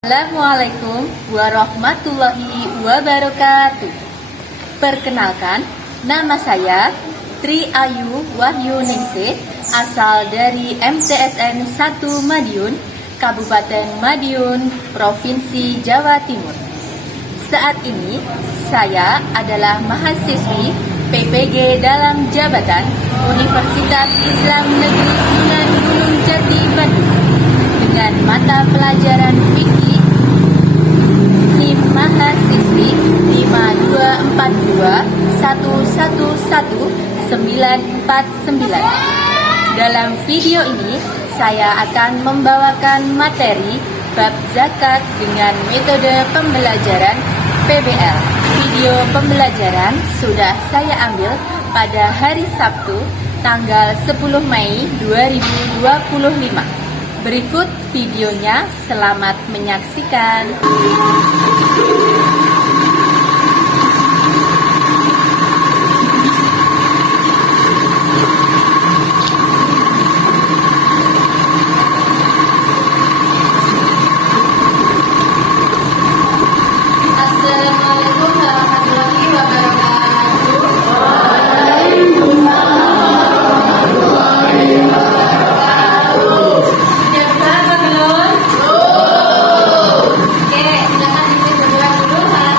Assalamualaikum warahmatullahi wabarakatuh. Perkenalkan, nama saya Tri Ayu Wahyuningsih, asal dari MTSN 1 Madiun, Kabupaten Madiun, Provinsi Jawa Timur. Saat ini, saya adalah mahasiswi PPG dalam jabatan Universitas Islam Negeri Sunan Gunung Jati Bandung dengan mata pelajaran fikih NIM mahasiswi 52421111949. Dalam video ini saya akan membawakan materi bab zakat dengan metode pembelajaran PBL. Video pembelajaran sudah saya ambil pada hari Sabtu tanggal 10 Mei 2025. Berikut videonya, selamat menyaksikan. Assalamualaikum warahmatullahi wabarakatuh. Sudah berapa belum? Oke, silakan kita berdoa dulu.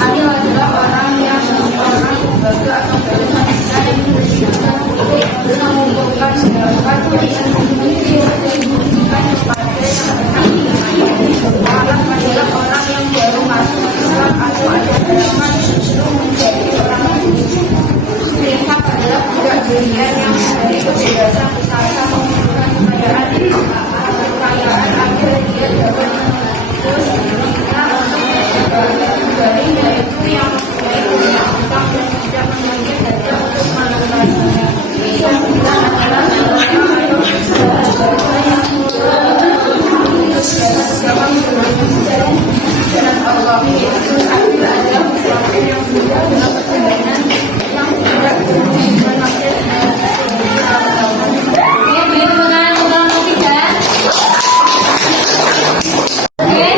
Adil adalah orang yang lembaga atau perusahaan yang mengumpulkan zakat yang didistribusikan kepada yang Alat adalah orang yang baru masuk Islam atau ada halangan justru menjadi orang Muslim. Infak adalah budak belian yang dari kebebasan usaha mengumpulkan kekayaan agar dia dapat terus menikah untuk dari yaitu yang mempunyai punya utang dan tidak memiliki dana untuk melunasinya. Yang kita adalah seorang atau seorang yang dan Allah itu adalah sesuatu yang sudah dalam perjalanan yang tidak menakdir. Oke, beliau mengulang ketiga. Oke,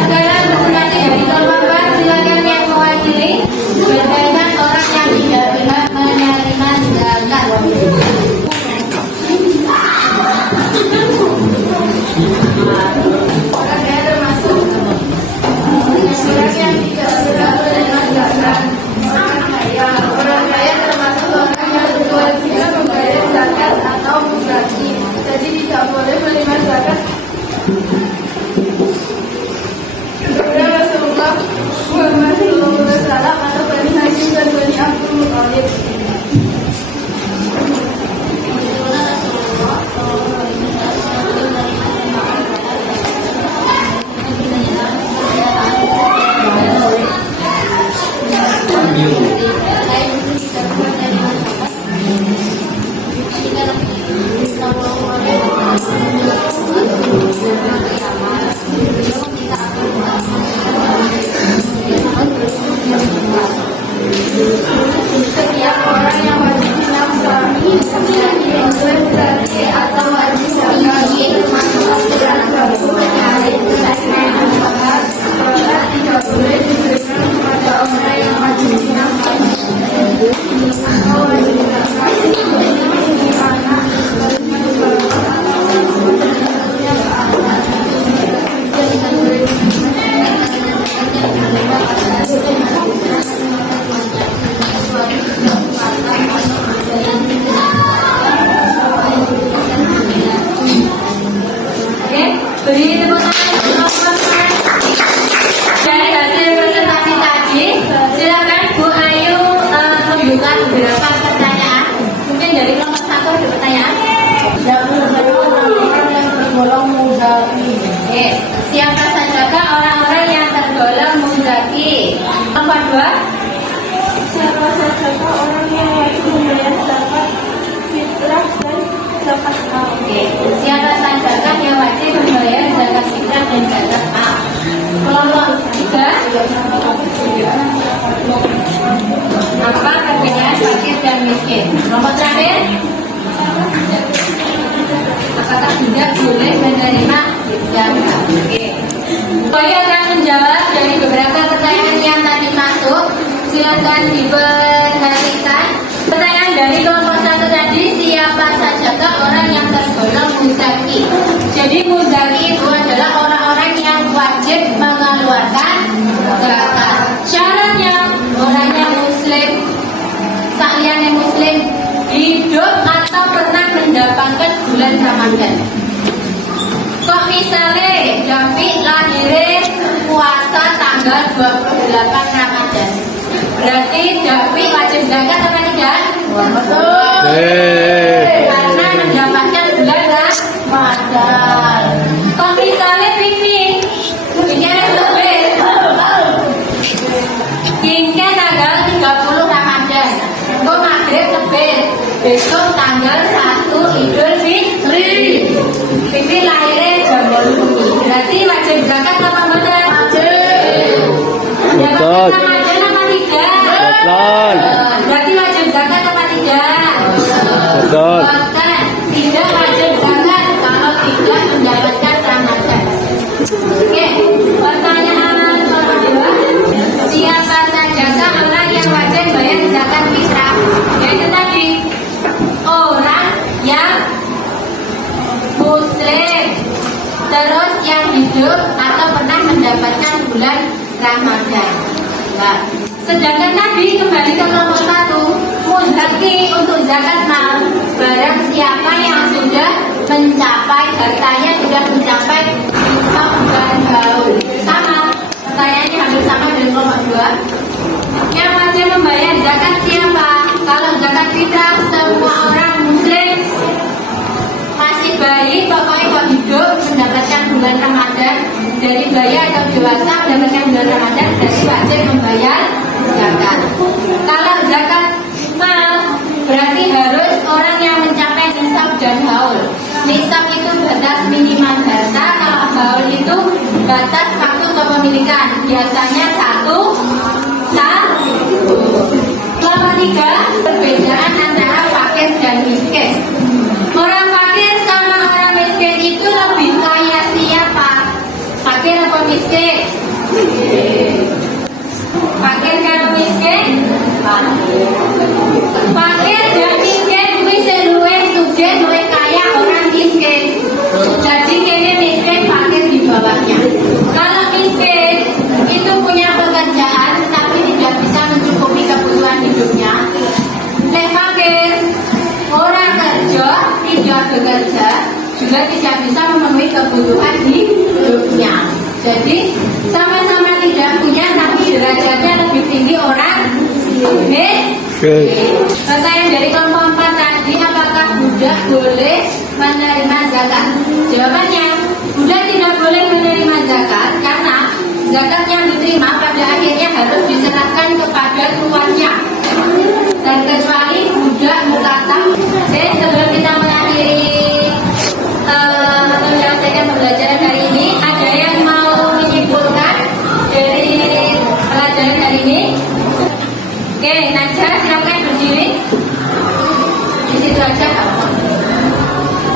sekarang nanti dari kelompok silakan yang mewakili berkaitan orang yang tidak berhak menerima zakat. Orang kaya termasuk orang yang berkewajiban membayar zakat atau muzaki, jadi tidak boleh menerima zakat. Kemudian Rasulullah Muhammad SAW atau Bani Hashim dan Bani Abdul Muthalib. Setiap orang yang wajib dinafkahi berarti atau wajib zakat termasuk aturan agama maka tidak boleh diberikan kepada orang yang wajib dinafkahi atau wajib zakat seperti anak beri tepuk tangan dari hasil presentasi tadi. Silakan Bu Ayu membuka beberapa pertanyaan. Mungkin dari kelompok 1 ada pertanyaan. Yang tergolong muzaki. Siapa sajakah orang-orang yang tergolong muzaki? Kelompok 2. Siapa sajakah orang yang wajib membayar zakat fitrah dan zakat mal? Siapa sajakah yang wajib membayar zakat fitrah dan zakat mal? Kelompok 3. Apa perbedaan fakir dan miskin? Kelompok terakhir. Apakah tidak boleh menerima zakat? Saya akan menjawab dari beberapa pertanyaan yang tadi masuk. Silakan diperhatikan. Pertanyaan dari kelompok 1 tadi, siapa sajakah orang yang tergolong muzaki? Jadi muzaki itu adalah orang-orang yang wajib mengeluarkan zakat. Syaratnya orangnya muslim, sakliane muslim, hidup atau pernah mendapatkan bulan Ramadan. Kok misalnya David lahirnya puasa tanggal 28 Ramadan, berarti David wajib zakat apa tidak? Betul. Karena mendapatkan bulan Ramadan. Kok misalnya Vivi lebih Kingke tanggal 30 Ramadan, kok maghrib lebih besok tanggal 1 Idul Fitri. Vivi lahirnya jam 8, berarti wajib zakat apa enggak? Wajib. Betul. Ramadan apa tidak? Betul. Berarti wajib zakat apa tidak? Betul. Ramadan. Nah, sedangkan tadi kembali ke nomor 1, muzaki untuk zakat mal, barang siapa yang sudah mencapai hartanya sudah mencapai nisab dan haul. Sama, pertanyaannya hampir sama dengan nomor 2. Yang wajib membayar zakat siapa? Kalau zakat fitrah semua orang muslim masih bayi, pokoknya kok hidup mendapatkan bulan Ramadan, dari bayi atau dewasa mendapatkan bulan Ramadan, jadi wajib membayar zakat. Kalau zakat mal berarti harus orang yang mencapai nisab dan haul. Nisab itu batas minimal harta, kalau haul itu batas waktu kepemilikan, biasanya 1 tahun. Nomor 3, perbedaan antara fakir dan miskin. Orang fakir sama orang miskin itu lebih kaya siapa? Fakir atau miskin? Fakir atau miskin? Fakir dan miskin bisa luwih sugih luwih kaya orang miskin. Jadi kene miskin, fakir di bawahnya. Kalau miskin itu punya pekerjaan tapi tidak bisa mencukupi kebutuhan hidupnya. Nek fakir orang kerja tidak bekerja juga tidak bisa memenuhi kebutuhan hidupnya. Jadi sama-sama tidak punya tapi derajatnya lebih tinggi orang miskin. Pertanyaan dari kelompok 4 tadi, apakah budak boleh menerima zakat? Jawabannya, budak tidak boleh menerima zakat karena zakat yang diterima pada akhirnya harus diserahkan kepada tuannya. Dan kecuali budak mukataf. Sebelum kita mengakhiri menyelesaikan pembelajaran hari ini, ada yang mau menyimpulkan dari pelajaran hari ini? Oke, Najwa silakan berdiri. Di situ aja.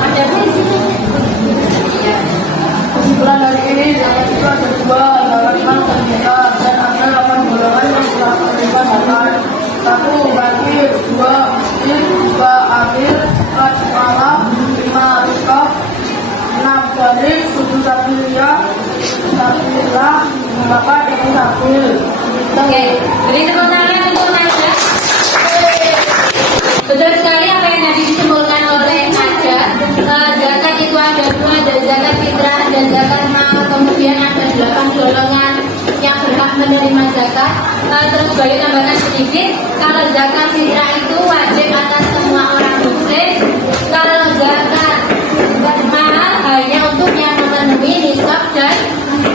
Ada pun di situ. Iya. Kesimpulan dari ini, zakat itu ada 2, zakat mal dan zakat, dan ada 8 golongan yang telah menerima zakat. 1. Bakir, 2. Miskin, 2. Amir, 4. Malam, 5. Rikab, 6. Garik, 7. Sabilillah, 8. Ibu Sabil. Oke, beri tepuk tangan untuk Najwa. Betul sekali apa yang tadi disimpulkan oleh Najwa. Zakat itu ada 2, ada zakat fitrah, ada zakat mal, kemudian ada 8 golongan yang berhak menerima zakat. Terus Bayu tambahkan sedikit, kalau zakat fitrah itu wajib atas semua orang muslim. Kalau zakat mal hanya untuk yang memenuhi nisab dan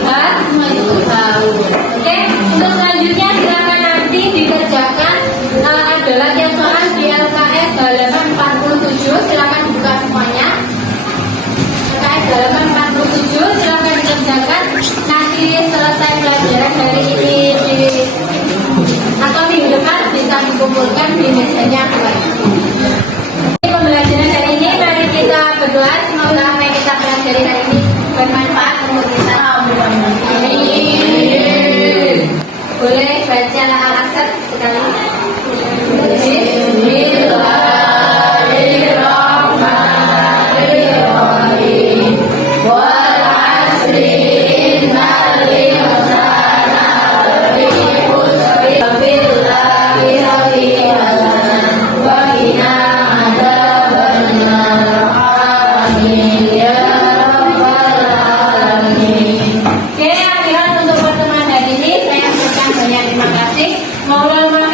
haul. Oke, untuk selanjutnya silakan nanti dikerjakan. Ada latihan soal di LKS halaman 47, silakan dibuka semuanya. LKS halaman 47, silakan dikerjakan. Nanti selesai pelajaran hari ini atau minggu depan bisa dikumpulkan di mejanya kembali. Pembelajaran hari ini, mari kita berdoa semoga apa yang kita pelajari hari ini bermanfaat untuk kita. Boleh baca Al-Aqsa sekali. Bismillahirrahmanirrahim. Wal 'asri innal insana lafi khusr billahi wa qina adzabannar. Amin ya rabbal alamin. Oke, akhirnya untuk pertemuan hari ini saya ucapkan banyak terima kasih. Maulana